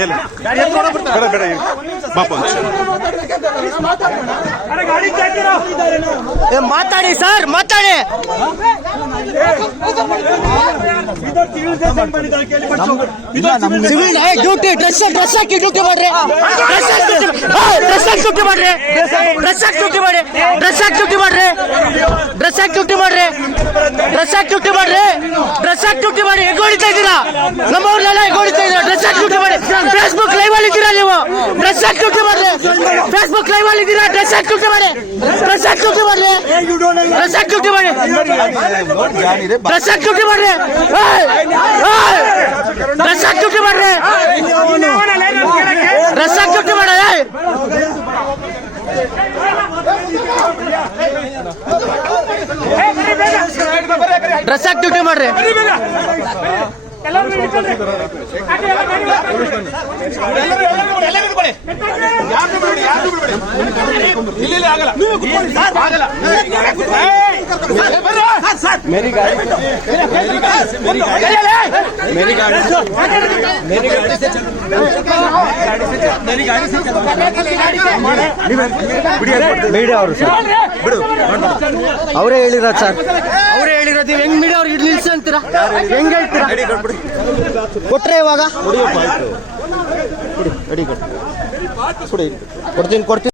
ಮೇಲೆ ಬೇಡ ಬಾಪ ಮಾತಾಡಿ ಸರ್, ಮಾತಾಡಿ. ಸಿವಿಲ್ ಡ್ಯೂಟಿ ಡ್ರೆಸ್ ಹಾಕಿ ಡ್ಯೂಟಿ ಮಾಡ್ರಿ. ಡ್ರೆಸ್ ಹಾಕಿ ಡ್ಯೂಟಿ ಮಾಡ್ರಿ. ಡ್ರೆಸ್ ಹಾಕಿ ಡ್ಯೂಟಿ ಮಾಡಿ. ಡ್ರೆಸ್ ಹಾಕಿ ಡ್ಯೂಟಿ ಮಾಡ್ರಿ. ಡ್ರೆಸ್ ಹಾಕಿ ಡ್ಯೂಟಿ ಮಾಡ್ರಿ. ಡ್ರೆಸ್ ಹಾಕಿ ಡ್ಯೂಟಿ ಮಾಡ್ರಿ. ಡ್ರೆಸ್ ಹಾಕಿ ಡ್ಯೂಟಿ ಮಾಡಿ. ಎಗೋಡಿತಾ ಇದ್ದೀರಾ, ನಮ್ಮವ್ರನ್ನೆಲ್ಲ ಎಗೋಡಿತಾ ಇದ್ದೀರಾ. ಡ್ರೆಸ್ ಹಾಕಿ ಡ್ಯೂಟಿ ಮಾಡಿ. ಫೇಸ್ಬುಕ್ ಲೈವ್ ಅಲ್ಲಿ ಇದ್ದೀರಾ ನೀವು. ಡ್ರೆಸ್ ಹಾಕಿ ಡ್ಯೂಟಿ ಮಾಡ್ರಿ. ಫೇಸ್ಬುಕ್ ಲೈವ್ ಅಲ್ಲಿ ಇದ್ದೀರಾ. ಡ್ರೆಸ್ ಹಾಕಿ ಡ್ಯೂಟಿ ಮಾಡಿ. ಡ್ರೆಸ್ ಹಾಕಿ ಡ್ಯೂಟಿ ಮಾಡ್ರಿ. ಡ್ರೆಸ್ ಹಾಕಿ ಡ್ಯೂಟಿ ಮಾಡಿ. ಡ್ರೆಸ್ ಹಾಕಿ ಡ್ಯೂಟಿ ಮಾಡ್ರಿ. ಡ್ರೆಸ್ ಹಾಕಿ ಡ್ಯೂಟಿ ಮಾಡ್ರಿ. ಡ್ರೆಸ್ ಹಾಕಿ ಡ್ಯೂಟಿ ಮಾಡಿ. ಡ್ರೆಸ್ ಹಾಕಿ ಡ್ಯೂಟಿ ಮಾಡ್ರಿ. मेरी गाड़ी ಅವರೇ ಹೇಳಿರೋದು ಸರ್, ಅವರೇ ಹೇಳಿರೋದು. ಹೆಂಗ್ ಮೀಡಿಯಾ ಅವ್ರಿಗೆ ನಿಲ್ಸಿ ಅಂತೀರಾ? ಹೆಂಗ್ ಹೇಳ್ತೀರಾ? ಕೊಟ್ರೆ ಇವಾಗ ಕೊಡ್ತೀನಿ.